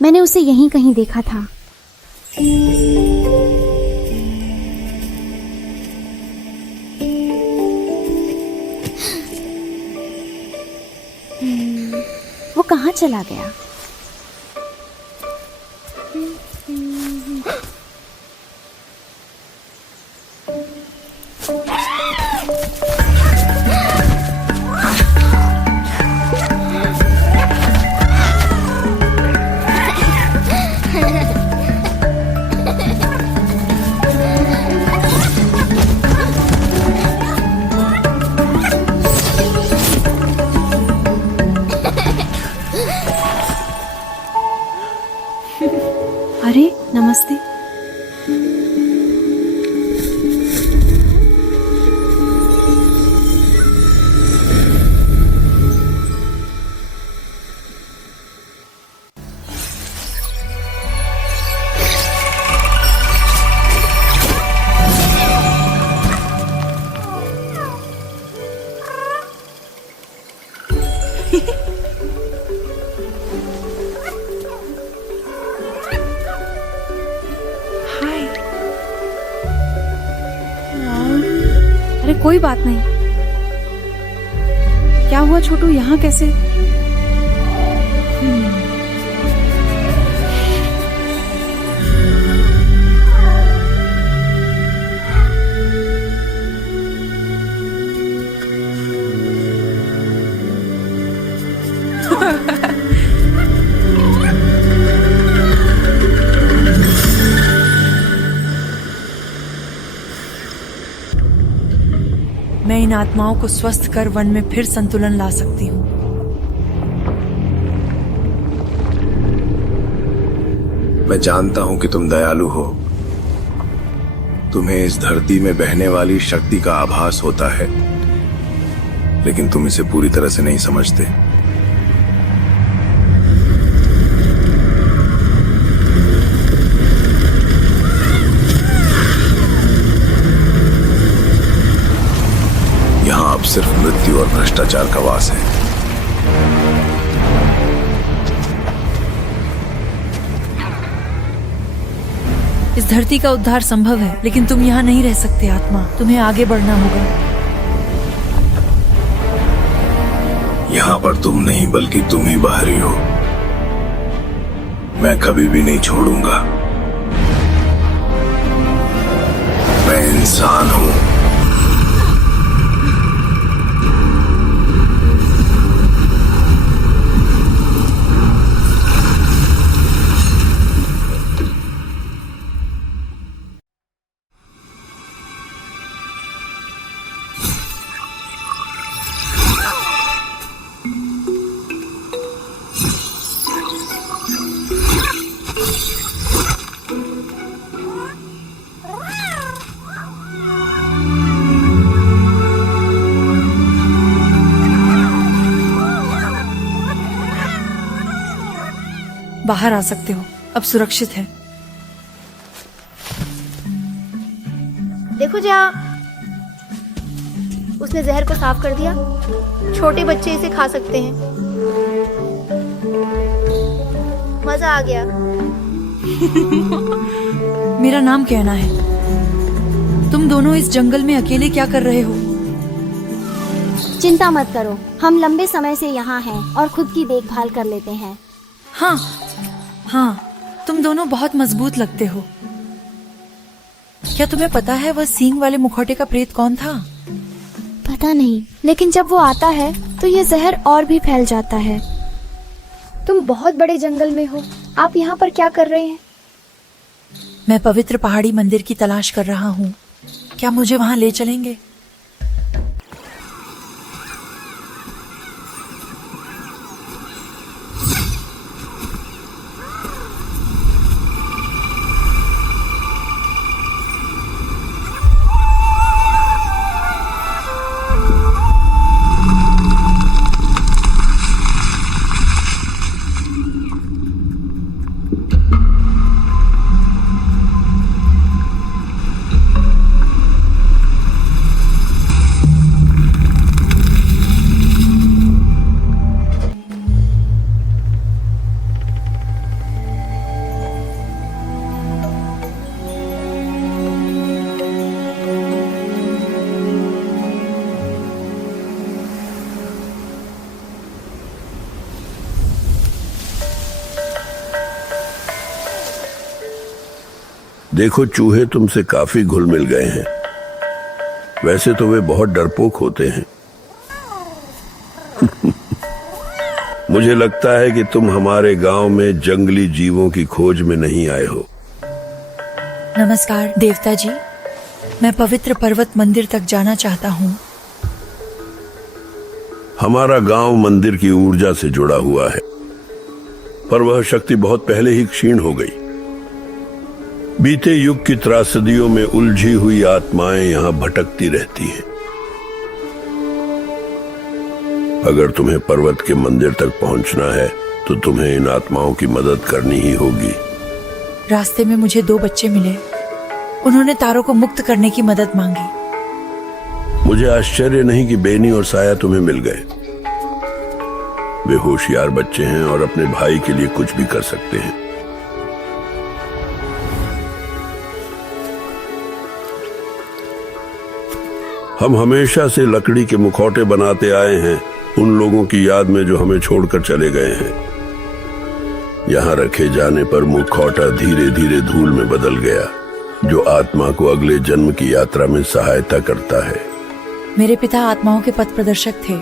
मैंने उसे यहीं कहीं देखा था। वो कहाँ चला गया? अरे नमस्ते। हाय। अरे कोई बात नहीं। क्या हुआ छोटू, यहाँ कैसे? मैं इन आत्माओं को स्वस्थ कर वन में फिर संतुलन ला सकती हूँ। मैं जानता हूं कि तुम दयालु हो। तुम्हें इस धरती में बहने वाली शक्ति का आभास होता है, लेकिन तुम इसे पूरी तरह से नहीं समझते। यहां अब सिर्फ मृत्यु और भ्रष्टाचार का वास है। इस धरती का उद्धार संभव है, लेकिन तुम यहाँ नहीं रह सकते आत्मा। तुम्हें आगे बढ़ना होगा। यहां पर तुम नहीं बल्कि तुम ही बाहरी हो। मैं कभी भी नहीं छोड़ूंगा। मैं इंसान हूं। बाहर आ सकते हो, अब सुरक्षित है। देखो जया, उसने जहर को साफ कर दिया। छोटे बच्चे इसे खा सकते हैं। मजा आ गया। मेरा नाम कहना है। तुम दोनों इस जंगल में अकेले क्या कर रहे हो? चिंता मत करो, हम लंबे समय से यहाँ हैं और खुद की देखभाल कर लेते हैं। हाँ, तुम दोनों बहुत मजबूत लगते हो। क्या तुम्हें पता है वह सींग वाले मुखौटे का प्रेत कौन था? पता नहीं, लेकिन जब वो आता है तो ये जहर और भी फैल जाता है। तुम बहुत बड़े जंगल में हो, आप यहाँ पर क्या कर रहे हैं? मैं पवित्र पहाड़ी मंदिर की तलाश कर रहा हूँ। क्या मुझे वहाँ ले चलेंगे? देखो, चूहे तुमसे काफी घुल मिल गए हैं। वैसे तो वे बहुत डरपोक होते हैं। मुझे लगता है कि तुम हमारे गांव में जंगली जीवों की खोज में नहीं आए हो। नमस्कार देवता जी, मैं पवित्र पर्वत मंदिर तक जाना चाहता हूँ। हमारा गांव मंदिर की ऊर्जा से जुड़ा हुआ है, पर वह शक्ति बहुत पहले ही क्षीण हो गई। बीते युग की त्रासदियों में उलझी हुई आत्माएं यहां भटकती रहती हैं। अगर तुम्हें पर्वत के मंदिर तक पहुंचना है तो तुम्हें इन आत्माओं की मदद करनी ही होगी। रास्ते में मुझे 2 बच्चे मिले। उन्होंने तारों को मुक्त करने की मदद मांगी। मुझे आश्चर्य नहीं कि बेनी और साया तुम्हें मिल गए। वे होशियार बच्चे हैं और अपने भाई के लिए कुछ भी कर सकते हैं। हम हमेशा से लकड़ी के मुखौटे बनाते आए हैं उन लोगों की याद में जो हमें छोड़कर चले गए हैं। यहाँ रखे जाने पर मुखौटा धीरे धीरे धूल में बदल गया, जो आत्मा को अगले जन्म की यात्रा में सहायता करता है। मेरे पिता आत्माओं के पथ प्रदर्शक थे।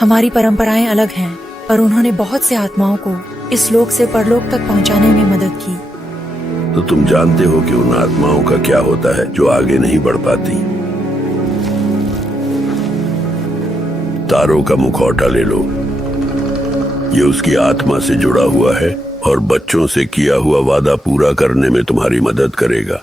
हमारी परंपराएं अलग हैं, पर उन्होंने बहुत से आत्माओं को इस लोक से परलोक तक पहुंचाने में मदद की। तो तुम जानते हो कि उन आत्माओं का क्या होता है जो आगे नहीं बढ़ पाती। तारों का मुखौटा ले लो। ये उसकी आत्मा से जुड़ा हुआ है और बच्चों से किया हुआ वादा पूरा करने में तुम्हारी मदद करेगा।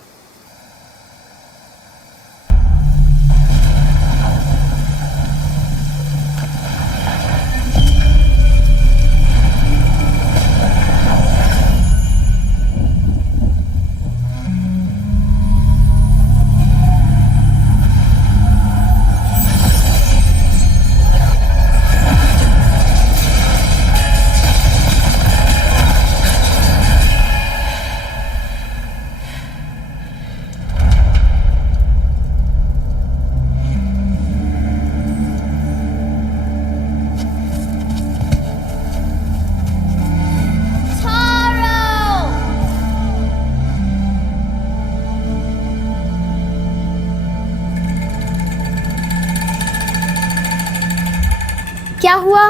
क्या हुआ?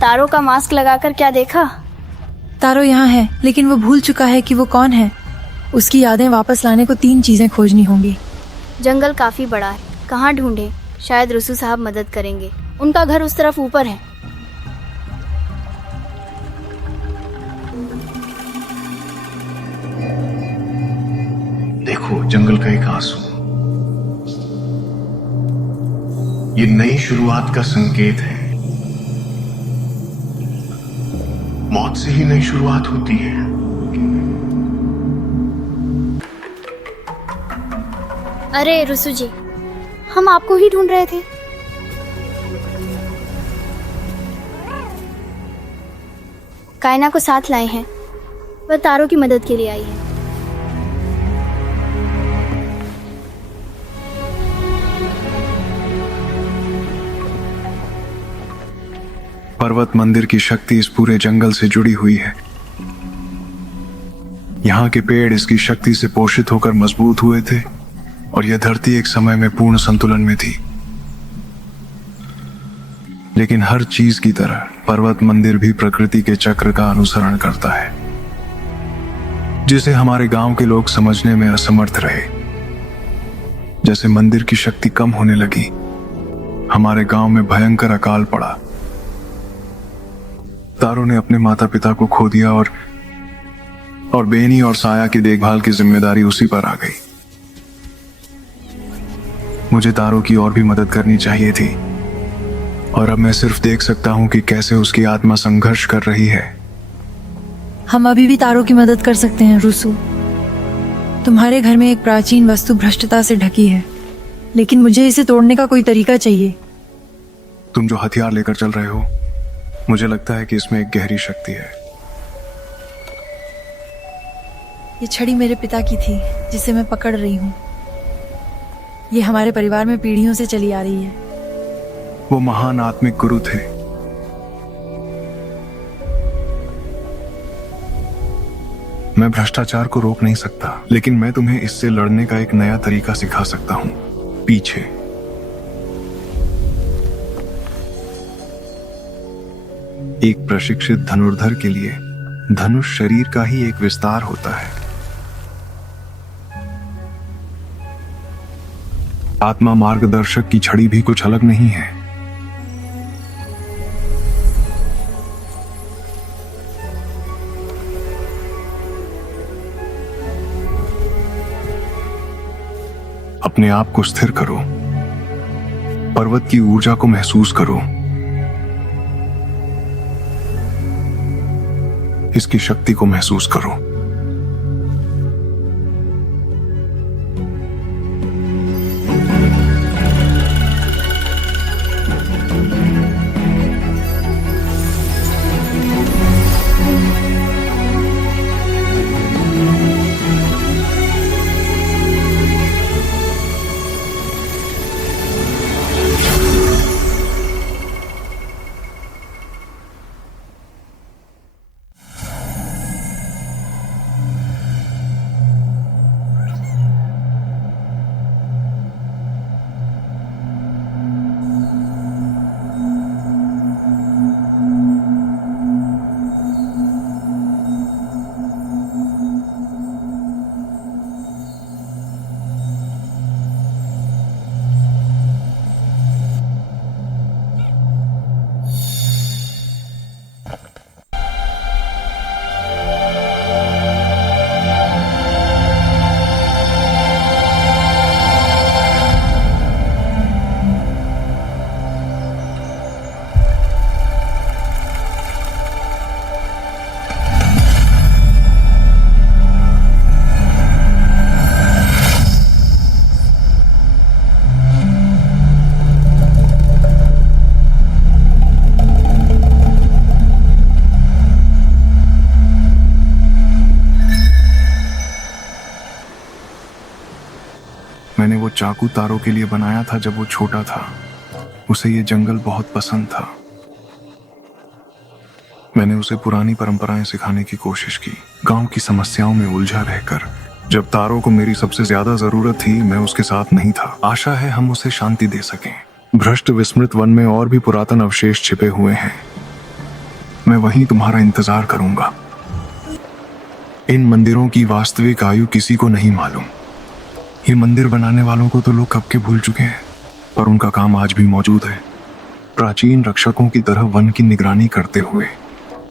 तारों का मास्क लगाकर क्या देखा? तारो यहाँ है, लेकिन वो भूल चुका है कि वो कौन है। उसकी यादें वापस लाने को 3 चीजें खोजनी होंगी। जंगल काफी बड़ा है, कहाँ ढूंढे? शायद रुसू साहब मदद करेंगे। उनका घर उस तरफ ऊपर है। देखो, जंगल का एक आंसू, ये नई शुरुआत का संकेत है। मौत से ही नई शुरुआत होती है। अरे रुसू जी, हम आपको ही ढूंढ रहे थे। कायना को साथ लाए हैं। वह तारों की मदद के लिए आई है। पर्वत मंदिर की शक्ति इस पूरे जंगल से जुड़ी हुई है। यहाँ के पेड़ इसकी शक्ति से पोषित होकर मजबूत हुए थे और यह धरती एक समय में पूर्ण संतुलन में थी। लेकिन हर चीज की तरह पर्वत मंदिर भी प्रकृति के चक्र का अनुसरण करता है, जिसे हमारे गांव के लोग समझने में असमर्थ रहे। जैसे मंदिर की शक्ति कम होने लगी, हमारे गांव में भयंकर अकाल पड़ा। तारों ने अपने माता पिता को खो दिया और बेनी और साया की देखभाल की जिम्मेदारी उसी पर आ गई। मुझे तारों की और भी मदद करनी चाहिए थी, और अब मैं सिर्फ देख सकता हूं कि कैसे उसकी आत्मा संघर्ष कर रही है। हम अभी भी तारों की मदद कर सकते हैं रुसू। तुम्हारे घर में एक प्राचीन वस्तु भ्रष्टता से ढकी है, लेकिन मुझे इसे तोड़ने का कोई तरीका चाहिए। तुम जो हथियार लेकर चल रहे हो, मुझे लगता है कि इसमें एक गहरी शक्ति है। ये छड़ी मेरे पिता की थी, जिसे मैं पकड़ रही हूँ। ये हमारे परिवार में पीढ़ियों से चली आ रही है। वो महान आत्मिक गुरु थे। मैं भ्रष्टाचार को रोक नहीं सकता, लेकिन मैं तुम्हें इससे लड़ने का एक नया तरीका सिखा सकता हूँ। पीछे। एक प्रशिक्षित धनुर्धर के लिए धनुष शरीर का ही एक विस्तार होता है। आत्मा मार्गदर्शक की छड़ी भी कुछ अलग नहीं है। अपने आप को स्थिर करो, पर्वत की ऊर्जा को महसूस करो, इसकी शक्ति को महसूस करो। मैंने वो चाकू तारों के लिए बनाया था जब वो छोटा था। उसे ये जंगल बहुत पसंद था। मैंने उसे पुरानी परंपराएं सिखाने की कोशिश की, गांव की समस्याओं में उलझा रहकर। जब तारों को मेरी सबसे ज्यादा जरूरत थी, मैं उसके साथ नहीं था। आशा है हम उसे शांति दे सकें। भ्रष्ट विस्मृत वन में और भी पुरातन अवशेष छिपे हुए हैं। मैं वहीं तुम्हारा इंतजार करूंगा। इन मंदिरों की वास्तविक आयु किसी को नहीं मालूम। ये मंदिर बनाने वालों को तो लोग कब के भूल चुके हैं, पर उनका काम आज भी मौजूद है। प्राचीन रक्षकों की तरह वन की निगरानी करते हुए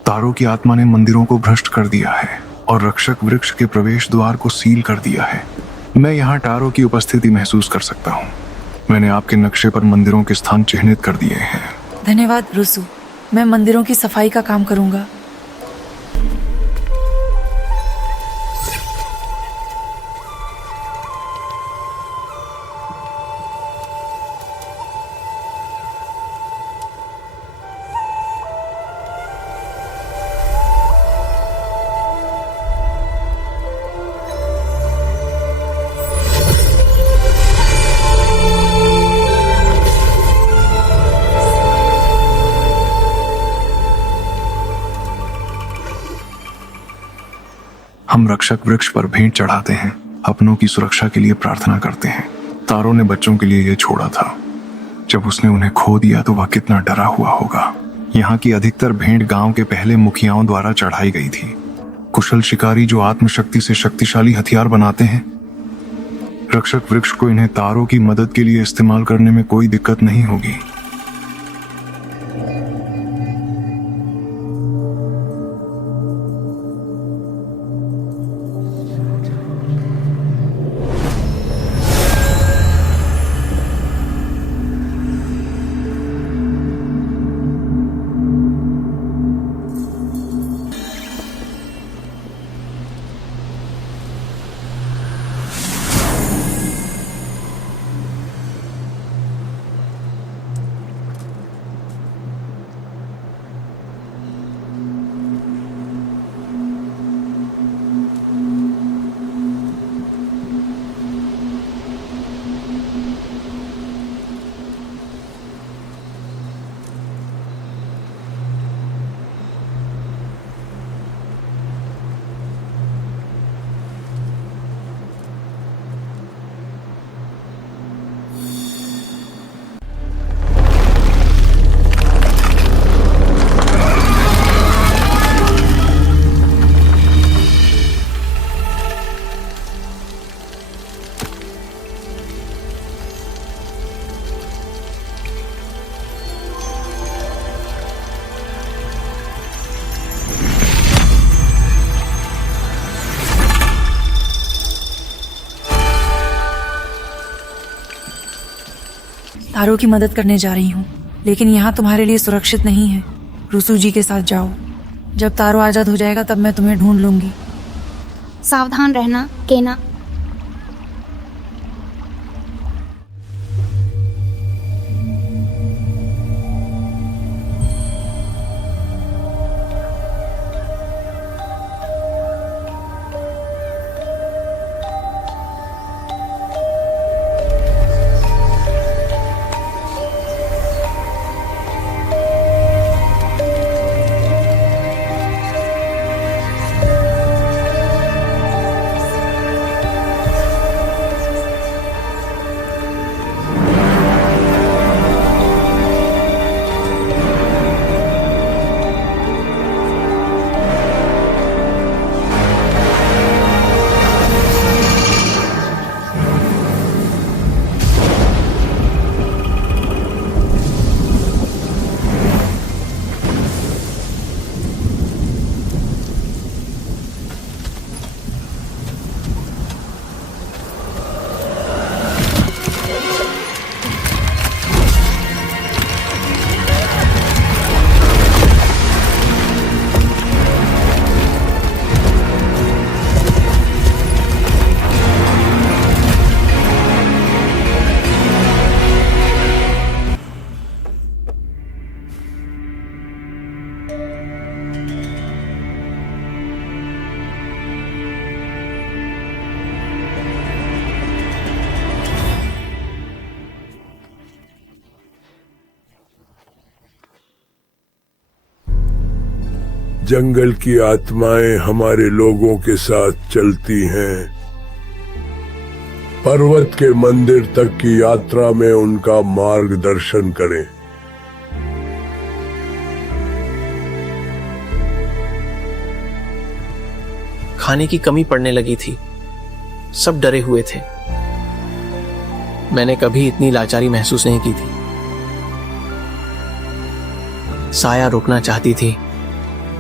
तारों की आत्मा ने मंदिरों को भ्रष्ट कर दिया है और रक्षक वृक्ष के प्रवेश द्वार को सील कर दिया है। मैं यहाँ तारों की उपस्थिति महसूस कर सकता हूँ। मैंने आपके नक्शे पर मंदिरों के स्थान चिन्हित कर दिए हैं। धन्यवाद रुसु। मैं मंदिरों की सफाई का काम करूंगा। हम रक्षक वृक्ष पर भेंट चढ़ाते हैं, अपनों की सुरक्षा के लिए प्रार्थना करते हैं। तारों ने बच्चों के लिए यह छोड़ा था। जब उसने उन्हें खो दिया तो वह कितना डरा हुआ होगा। यहाँ की अधिकतर भेंट गांव के पहले मुखियाओं द्वारा चढ़ाई गई थी। कुशल शिकारी जो आत्मशक्ति से शक्तिशाली हथियार बनाते हैं। रक्षक वृक्ष को इन्हें तारों की मदद के लिए इस्तेमाल करने में कोई दिक्कत नहीं होगी। तारो की मदद करने जा रही हूँ, लेकिन यहाँ तुम्हारे लिए सुरक्षित नहीं है। रुसु जी के साथ जाओ। जब तारो आजाद हो जाएगा तब मैं तुम्हें ढूंढ लूंगी। सावधान रहना केना। जंगल की आत्माएं हमारे लोगों के साथ चलती हैं। पर्वत के मंदिर तक की यात्रा में उनका मार्गदर्शन करें। खाने की कमी पड़ने लगी थी। सब डरे हुए थे। मैंने कभी इतनी लाचारी महसूस नहीं की थी। साया रुकना चाहती थी,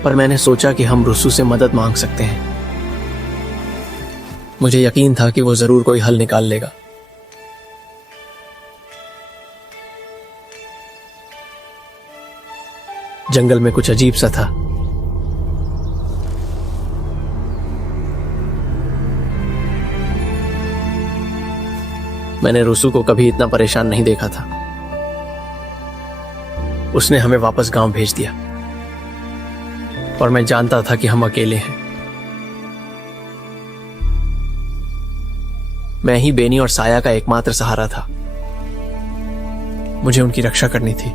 पर मैंने सोचा कि हम रुसु से मदद मांग सकते हैं। मुझे यकीन था कि वो जरूर कोई हल निकाल लेगा। जंगल में कुछ अजीब सा था। मैंने रुसु को कभी इतना परेशान नहीं देखा था। उसने हमें वापस गांव भेज दिया, और मैं जानता था कि हम अकेले हैं। मैं ही बेनी और साया का एकमात्र सहारा था। मुझे उनकी रक्षा करनी थी।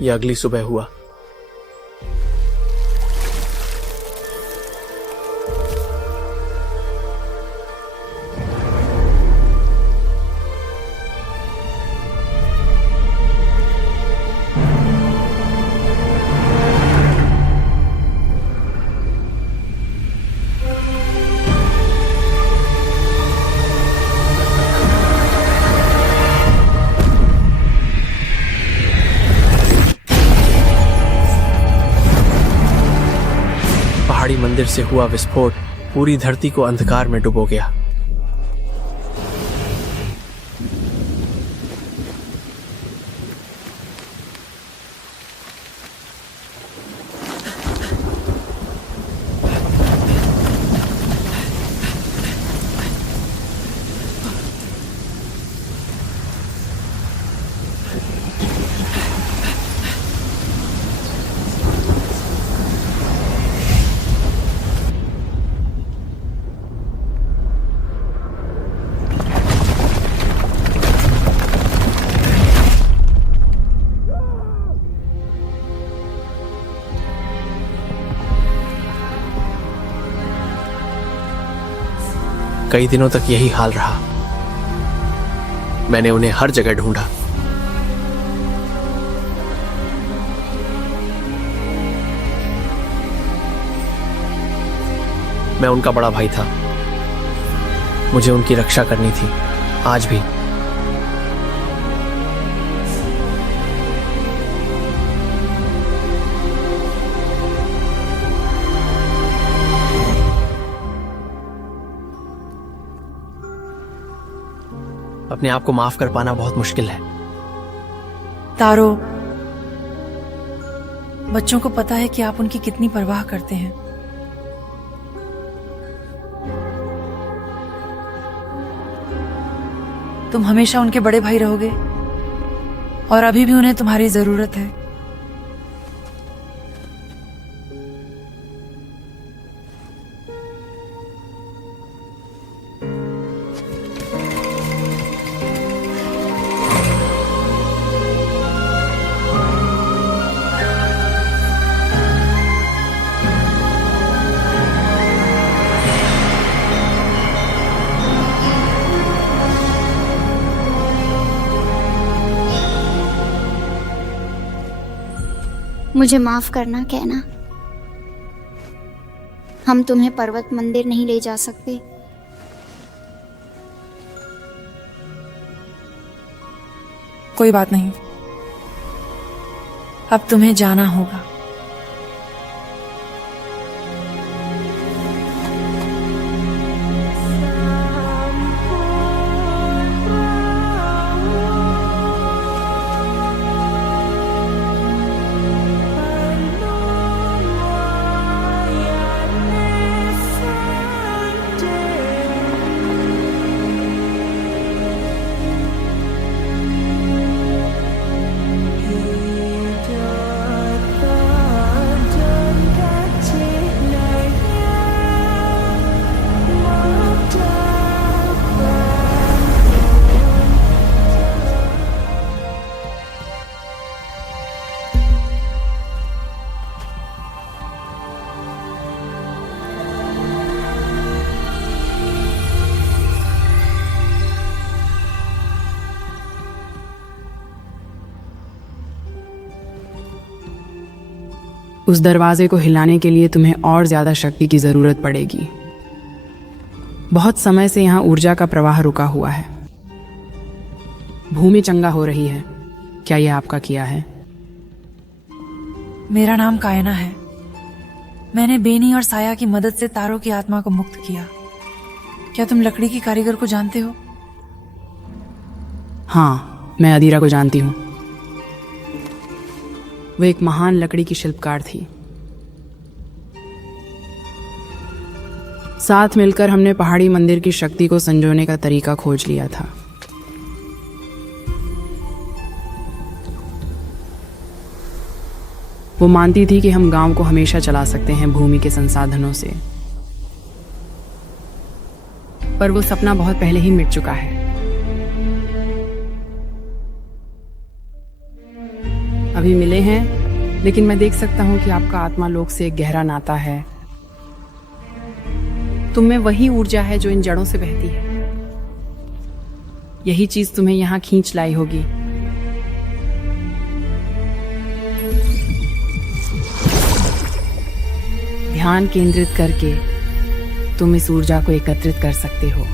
यह अगली सुबह हुआ। पहाड़ी मंदिर से हुआ विस्फोट पूरी धरती को अंधकार में डुबो गया। कई दिनों तक यही हाल रहा। मैंने उन्हें हर जगह ढूंढा। मैं उनका बड़ा भाई था। मुझे उनकी रक्षा करनी थी, आज भी। अपने आप को माफ कर पाना बहुत मुश्किल है। तारो, बच्चों को पता है कि आप उनकी कितनी परवाह करते हैं। तुम हमेशा उनके बड़े भाई रहोगे और अभी भी उन्हें तुम्हारी जरूरत है। मुझे माफ करना कहना। हम तुम्हें पर्वत मंदिर नहीं ले जा सकते। कोई बात नहीं, अब तुम्हें जाना होगा। उस दरवाजे को हिलाने के लिए तुम्हें और ज्यादा शक्ति की जरूरत पड़ेगी। बहुत समय से यहाँ ऊर्जा का प्रवाह रुका हुआ है। भूमि चंगा हो रही है। क्या यह आपका किया है? मेरा नाम कायना है। मैंने बेनी और साया की मदद से तारों की आत्मा को मुक्त किया। क्या तुम लकड़ी की कारीगर को जानते हो? हाँ, मैं अदीरा को जानती हूँ। वो एक महान लकड़ी की शिल्पकार थी। साथ मिलकर हमने पहाड़ी मंदिर की शक्ति को संजोने का तरीका खोज लिया था। वो मानती थी कि हम गांव को हमेशा चला सकते हैं भूमि के संसाधनों से, पर वो सपना बहुत पहले ही मिट चुका है। अभी मिले हैं, लेकिन मैं देख सकता हूं कि आपका आत्मा लोक से एक गहरा नाता है। तुम में वही ऊर्जा है जो इन जड़ों से बहती है। यही चीज तुम्हें यहां खींच लाई होगी। ध्यान केंद्रित करके तुम इस ऊर्जा को एकत्रित कर सकते हो।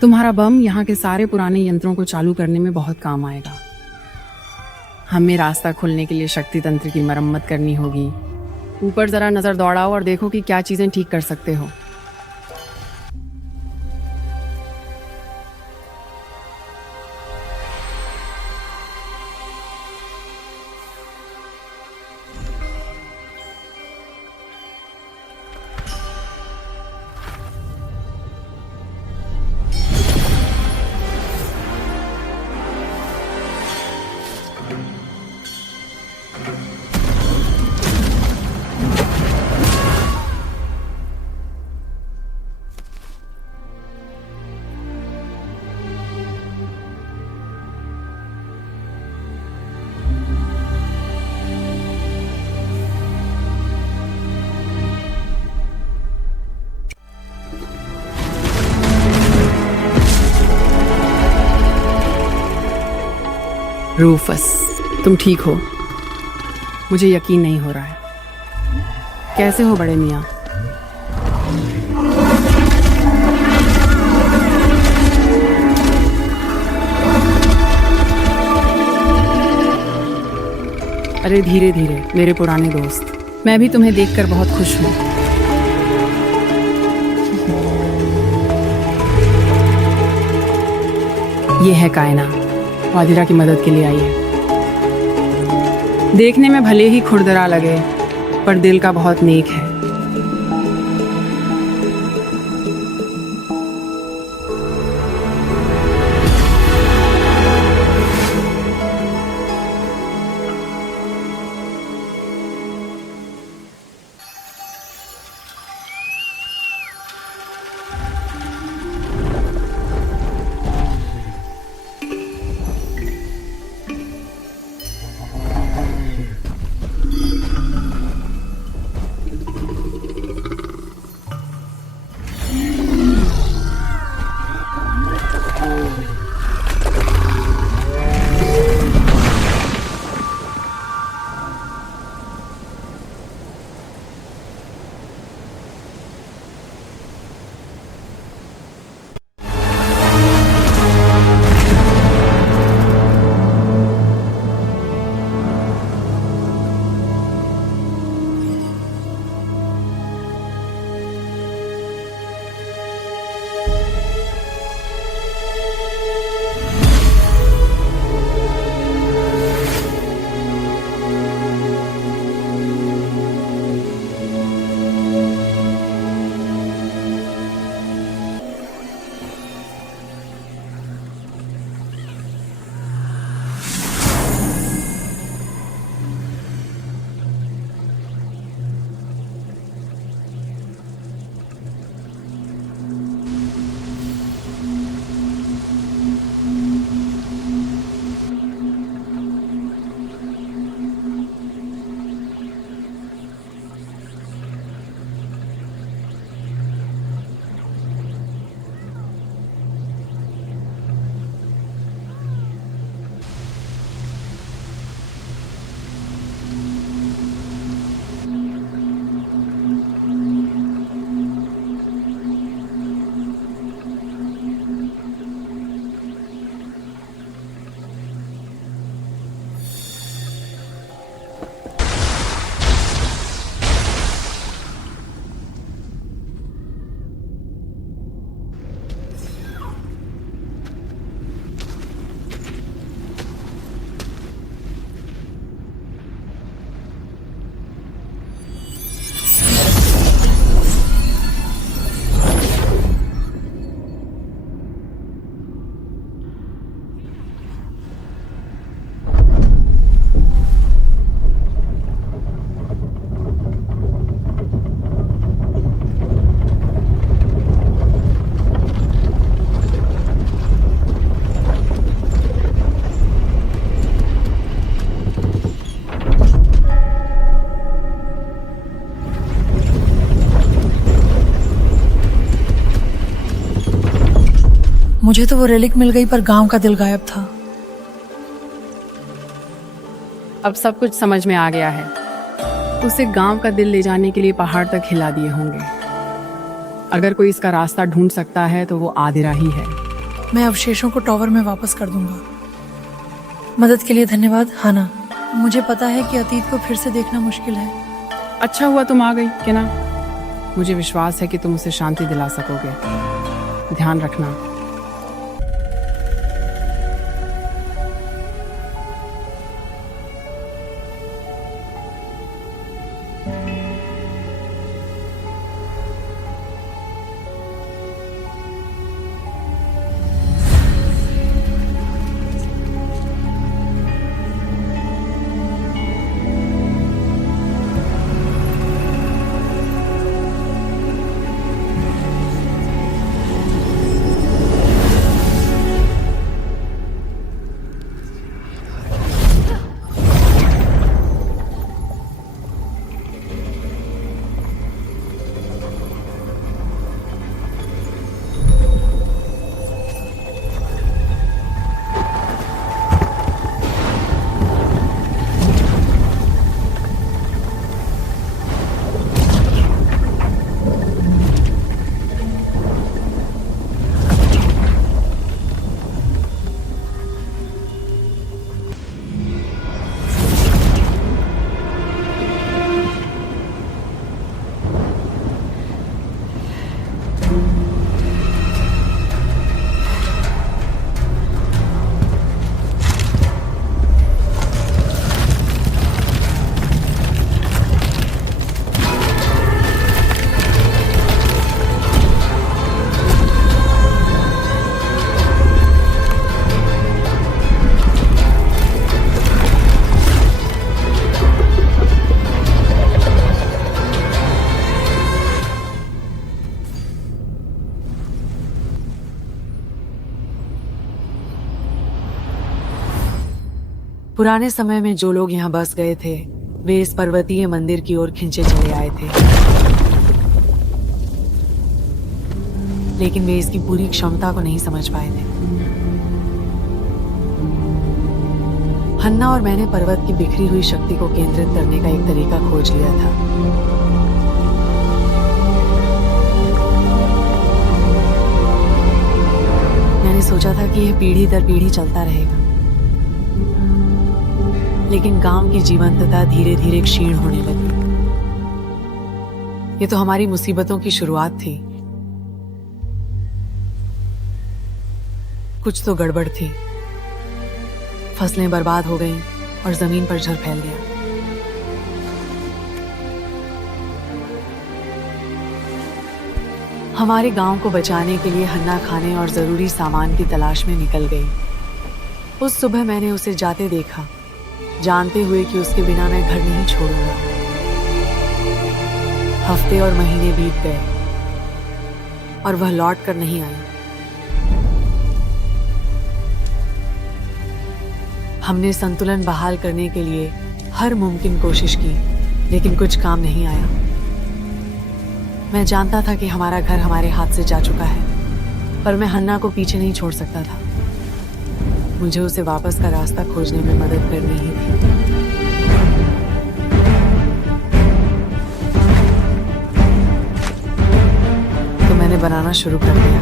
तुम्हारा बम यहाँ के सारे पुराने यंत्रों को चालू करने में बहुत काम आएगा। हमें रास्ता खोलने के लिए शक्ति तंत्र की मरम्मत करनी होगी। ऊपर जरा नजर दौड़ाओ और देखो कि क्या चीजें ठीक कर सकते हो। रूफस, तुम ठीक हो? मुझे यकीन नहीं हो रहा है। कैसे हो बड़े मियाँ? अरे धीरे धीरे मेरे पुराने दोस्त, मैं भी तुम्हें देखकर बहुत खुश हूँ। ये है कायना, वादिरा की मदद के लिए आई है। देखने में भले ही खुरदरा लगे, पर दिल का बहुत नेक है। मुझे तो वो रेलिक मिल गई, पर गांव का दिल गायब था। अब सब कुछ समझ में आ गया है। उसे गांव का दिल ले जाने के लिए पहाड़ तक हिला दिए होंगे। अगर कोई इसका रास्ता ढूंढ सकता है तो वो आदिरा ही है। मैं अवशेषों को टॉवर में वापस कर दूंगा। मदद के लिए धन्यवाद हाना। मुझे पता है कि अतीत को फिर से देखना मुश्किल है। अच्छा हुआ तुम आ गई कि ना। मुझे विश्वास है कि तुम उसे शांति दिला सकोगे। ध्यान रखना। पुराने समय में जो लोग यहाँ बस गए थे वे इस पर्वतीय मंदिर की ओर खिंचे चले आए थे, लेकिन वे इसकी पूरी क्षमता को नहीं समझ पाए थे। हन्ना और मैंने पर्वत की बिखरी हुई शक्ति को केंद्रित करने का एक तरीका खोज लिया था। मैंने सोचा था कि यह पीढ़ी दर पीढ़ी चलता रहेगा, लेकिन गांव की जीवंतता धीरे धीरे क्षीण होने लगी। ये तो हमारी मुसीबतों की शुरुआत थी। कुछ तो गड़बड़ थी। फसलें बर्बाद हो गईं और जमीन पर जल फैल गया। हमारे गांव को बचाने के लिए हन्ना खाने और जरूरी सामान की तलाश में निकल गई। उस सुबह मैंने उसे जाते देखा, जानते हुए कि उसके बिना मैं घर नहीं छोड़ूंगा। हफ्ते और महीने बीत गए और वह लौट कर नहीं आई। हमने संतुलन बहाल करने के लिए हर मुमकिन कोशिश की, लेकिन कुछ काम नहीं आया। मैं जानता था कि हमारा घर हमारे हाथ से जा चुका है, पर मैं हन्ना को पीछे नहीं छोड़ सकता था। मुझे उसे वापस का रास्ता खोजने में मदद करनी ही थी। तो मैंने बनाना शुरू कर दिया।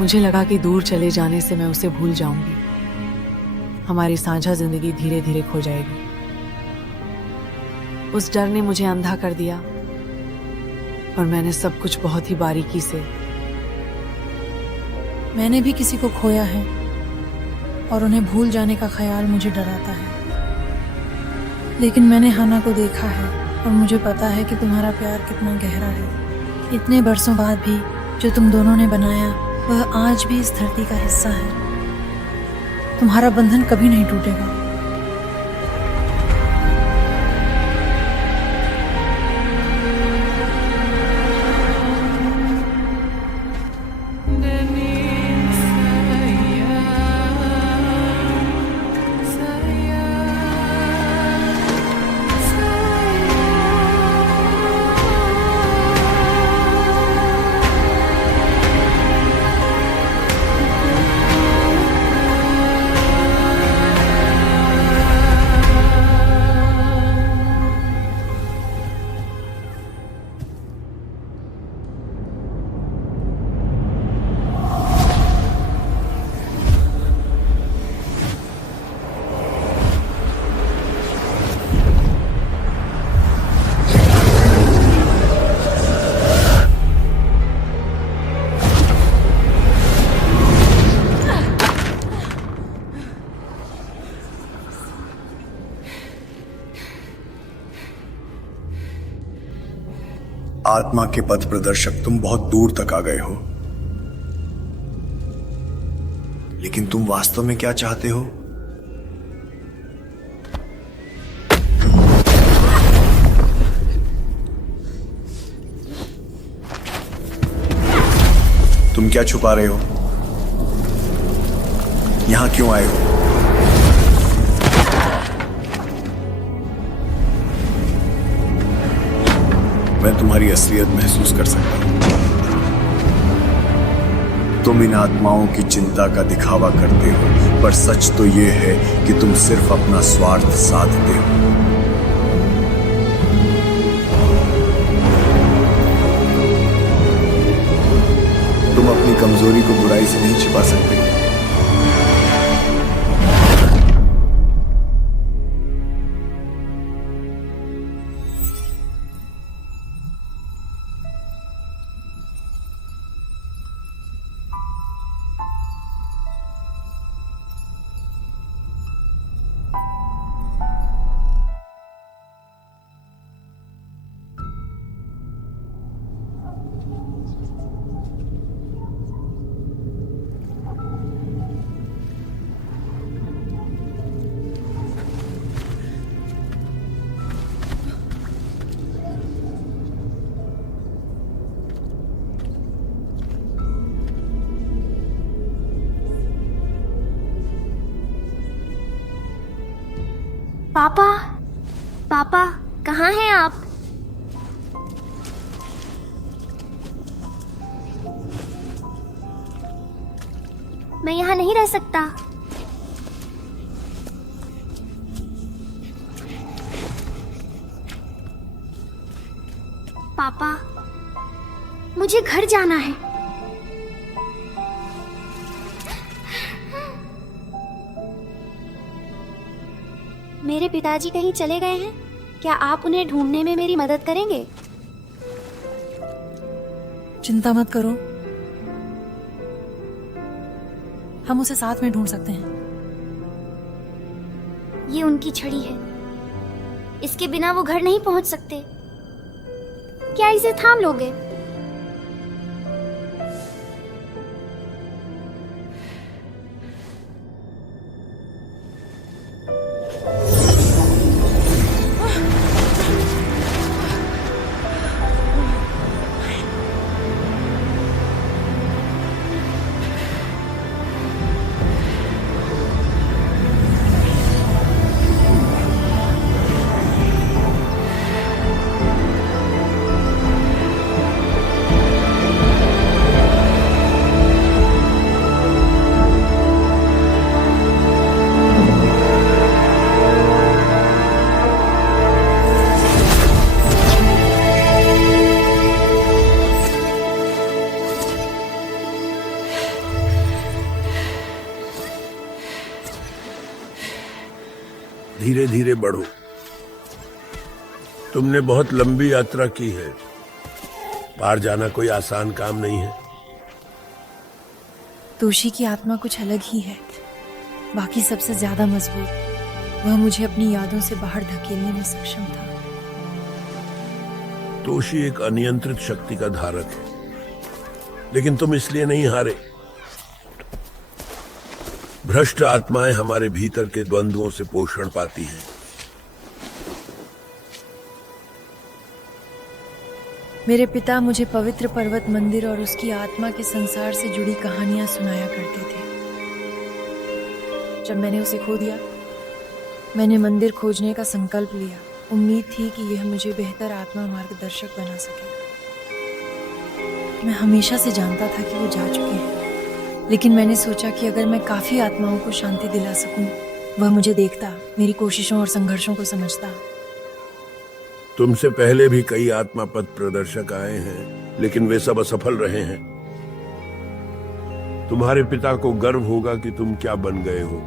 मुझे लगा कि दूर चले जाने से मैं उसे भूल जाऊंगी, हमारी साझा जिंदगी धीरे धीरे खो जाएगी। उस डर ने मुझे अंधा कर दिया और मैंने सब कुछ बहुत ही बारीकी से। मैंने भी किसी को खोया है और उन्हें भूल जाने का ख्याल मुझे डराता है, लेकिन मैंने हन्ना को देखा है और मुझे पता है कि तुम्हारा प्यार कितना गहरा है। इतने बरसों बाद भी जो तुम दोनों ने बनाया वह आज भी इस धरती का हिस्सा है। तुम्हारा बंधन कभी नहीं टूटेगा। आत्मा के पथ प्रदर्शक, तुम बहुत दूर तक आ गए हो, लेकिन तुम वास्तव में क्या चाहते हो? तुम क्या छुपा रहे हो? यहां क्यों आए हो? मैं तुम्हारी असलियत महसूस कर सकता हूं। तुम इन आत्माओं की चिंता का दिखावा करते हो, पर सच तो यह है कि तुम सिर्फ अपना स्वार्थ साधते हो। तुम अपनी कमजोरी को बुराई से नहीं छिपा सकते। पापा, पापा, कहाँ हैं आप? मैं यहाँ नहीं रह सकता। पापा, मुझे घर जाना है। मेरे पिताजी कहीं चले गए हैं? क्या आप उन्हें ढूंढने में मेरी मदद करेंगे? चिंता मत करो, हम उसे साथ में ढूंढ सकते हैं। ये उनकी छड़ी है, इसके बिना वो घर नहीं पहुंच सकते। क्या इसे थाम लोगे? धीरे धीरे बढ़ो। तुमने बहुत लंबी यात्रा की है, पार जाना कोई आसान काम नहीं है। तोशी की आत्मा कुछ अलग ही है, बाकी सबसे ज्यादा मजबूत। वह मुझे अपनी यादों से बाहर धकेलने में सक्षम था। तोशी एक अनियंत्रित शक्ति का धारक है, लेकिन तुम इसलिए नहीं हारे। भ्रष्ट आत्माएं हमारे भीतर के द्वंद्वों से पोषण पाती हैं। मेरे पिता मुझे पवित्र पर्वत मंदिर और उसकी आत्मा के संसार से जुड़ी कहानियां सुनाया करते थे। जब मैंने उसे खो दिया, मैंने मंदिर खोजने का संकल्प लिया। उम्मीद थी कि यह मुझे बेहतर आत्मा मार्गदर्शक बना सके। मैं हमेशा से जानता था कि वो जा चुके हैं, लेकिन मैंने सोचा कि अगर मैं काफी आत्माओं को शांति दिला सकूं, वह मुझे देखता, मेरी कोशिशों और संघर्षों को समझता। तुमसे पहले भी कई आत्मा पथ प्रदर्शक आए हैं, लेकिन वे सब असफल रहे हैं। तुम्हारे पिता को गर्व होगा कि तुम क्या बन गए हो।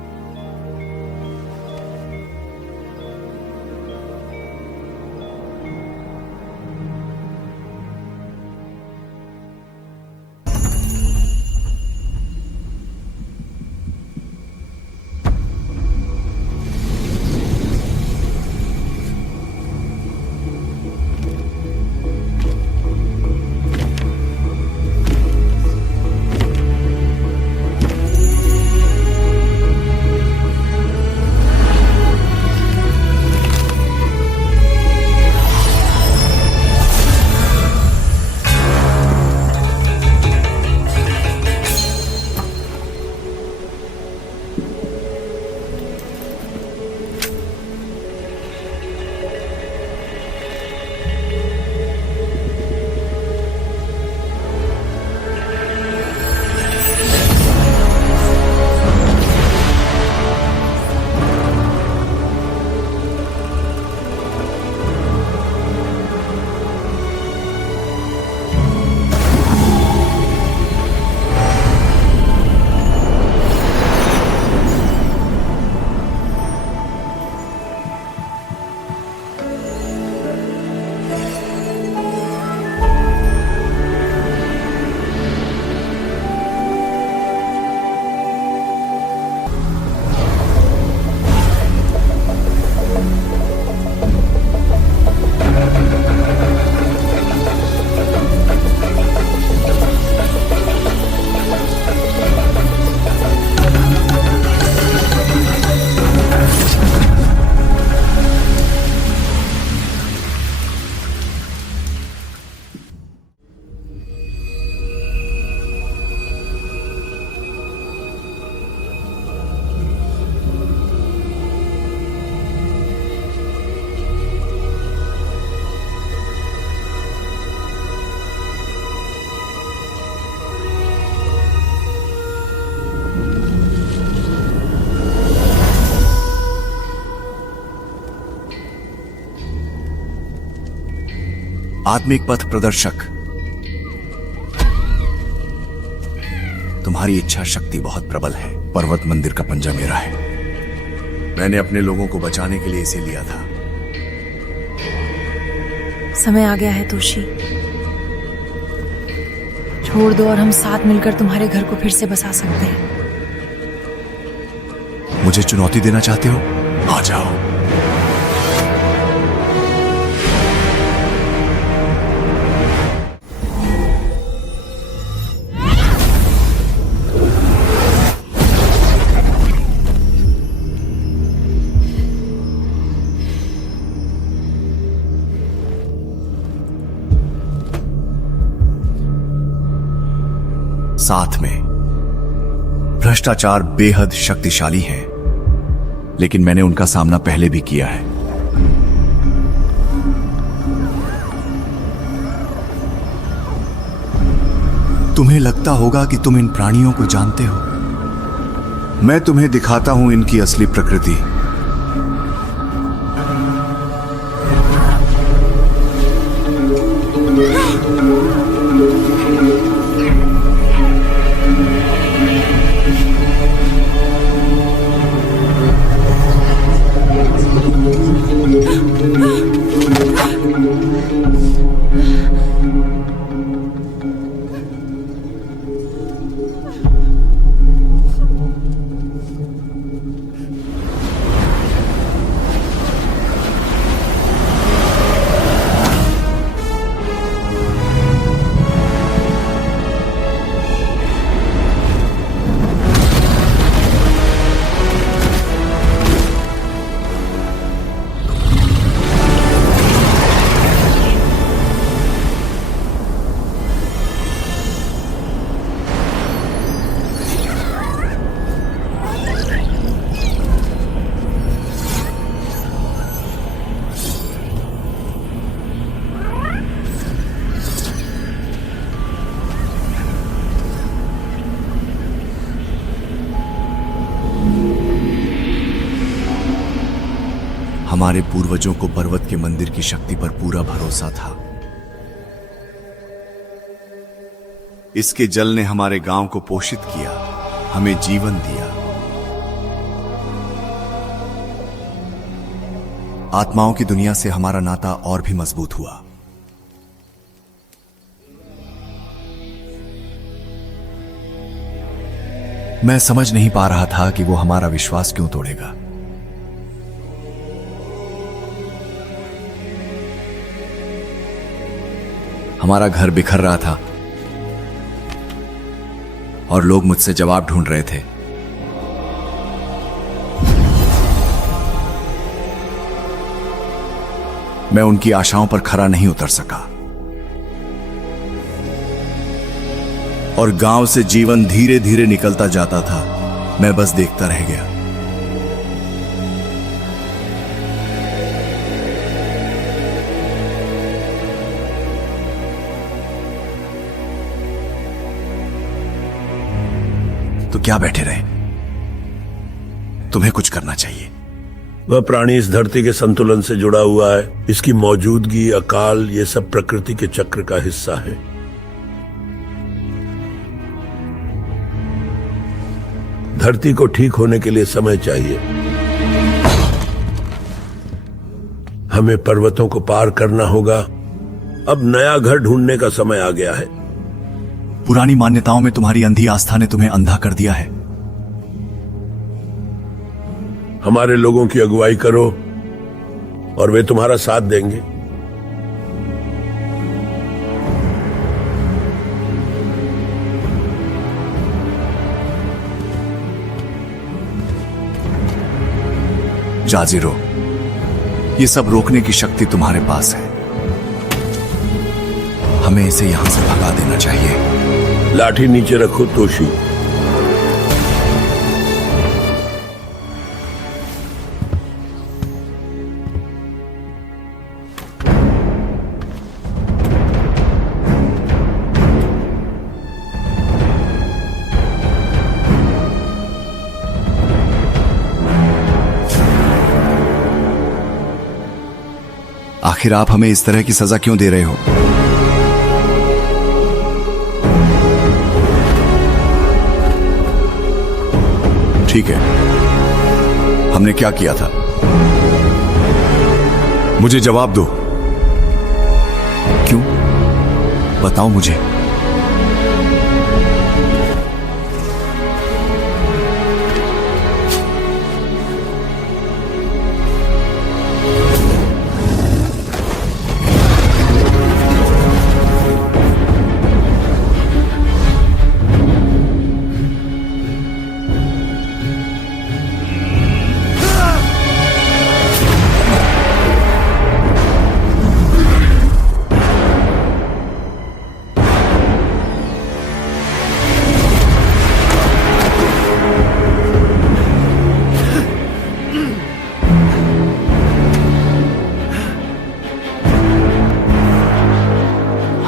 आत्मिक पथ प्रदर्शक। तुम्हारी इच्छा शक्ति बहुत प्रबल है। पर्वत मंदिर का पंजा मेरा है। मैंने अपने लोगों को बचाने के लिए इसे लिया था। समय आ गया है तोशी, छोड़ दो और हम साथ मिलकर तुम्हारे घर को फिर से बसा सकते हैं। मुझे चुनौती देना चाहते हो? आ जाओ। साथ में भ्रष्टाचार बेहद शक्तिशाली है, लेकिन मैंने उनका सामना पहले भी किया है। तुम्हें लगता होगा कि तुम इन प्राणियों को जानते हो। मैं तुम्हें दिखाता हूं इनकी असली प्रकृति। हमारे पूर्वजों को पर्वत के मंदिर की शक्ति पर पूरा भरोसा था। इसके जल ने हमारे गांव को पोषित किया, हमें जीवन दिया। आत्माओं की दुनिया से हमारा नाता और भी मजबूत हुआ। मैं समझ नहीं पा रहा था कि वो हमारा विश्वास क्यों तोड़ेगा। हमारा घर बिखर रहा था और लोग मुझसे जवाब ढूंढ रहे थे। मैं उनकी आशाओं पर खरा नहीं उतर सका और गांव से जीवन धीरे धीरे निकलता जाता था। मैं बस देखता रह गया। तो क्या बैठे रहे? तुम्हें कुछ करना चाहिए। वह प्राणी इस धरती के संतुलन से जुड़ा हुआ है। इसकी मौजूदगी, अकाल, ये सब प्रकृति के चक्र का हिस्सा है। धरती को ठीक होने के लिए समय चाहिए। हमें पर्वतों को पार करना होगा। अब नया घर ढूंढने का समय आ गया है। पुरानी मान्यताओं में तुम्हारी अंधी आस्था ने तुम्हें अंधा कर दिया है। हमारे लोगों की अगुवाई करो और वे तुम्हारा साथ देंगे। जाजिरो, ये सब रोकने की शक्ति तुम्हारे पास है। हमें इसे यहां से भगा देना चाहिए। लाठी नीचे रखो तोशी। आखिर आप हमें इस तरह की सजा क्यों दे रहे हो? ठीक है, हमने क्या किया था? मुझे जवाब दो। क्यों? बताओ मुझे।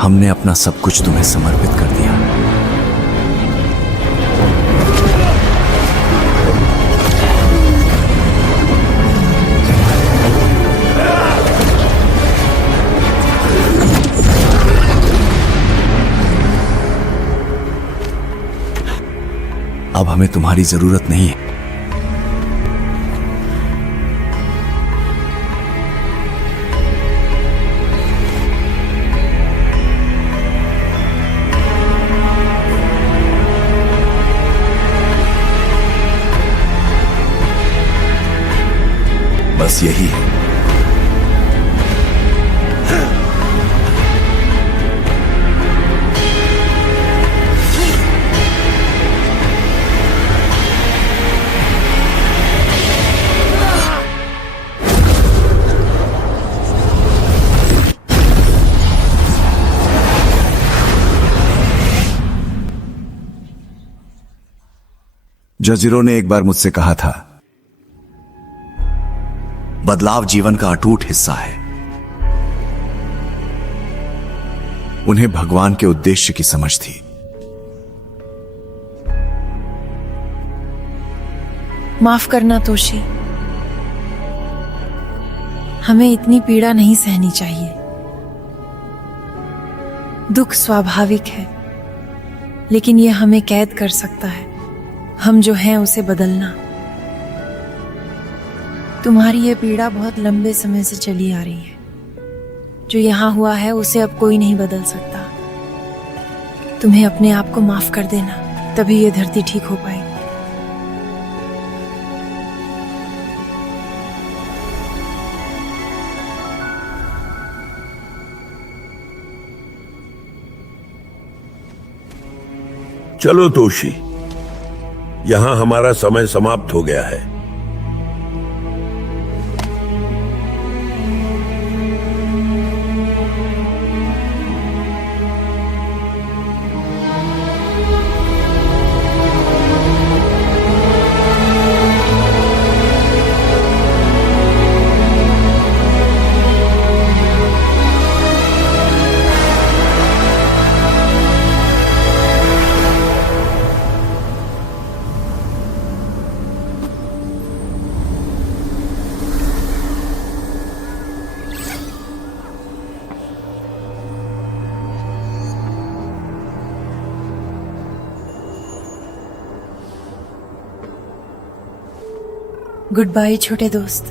हमने अपना सब कुछ तुम्हें समर्पित कर दिया। अब हमें तुम्हारी जरूरत नहीं है। बस यही है। जजीरों ने एक बार मुझसे कहा था, बदलाव जीवन का अटूट हिस्सा है। उन्हें भगवान के उद्देश्य की समझ थी। माफ करना तोशी, हमें इतनी पीड़ा नहीं सहनी चाहिए। दुख स्वाभाविक है, लेकिन यह हमें कैद कर सकता है। हम जो हैं उसे बदलना। तुम्हारी यह पीड़ा बहुत लंबे समय से चली आ रही है। जो यहां हुआ है उसे अब कोई नहीं बदल सकता। तुम्हें अपने आप को माफ कर देना, तभी यह धरती ठीक हो पाएगी। चलो तोशी, यहां हमारा समय समाप्त हो गया है। गुड बाय छोटे दोस्त।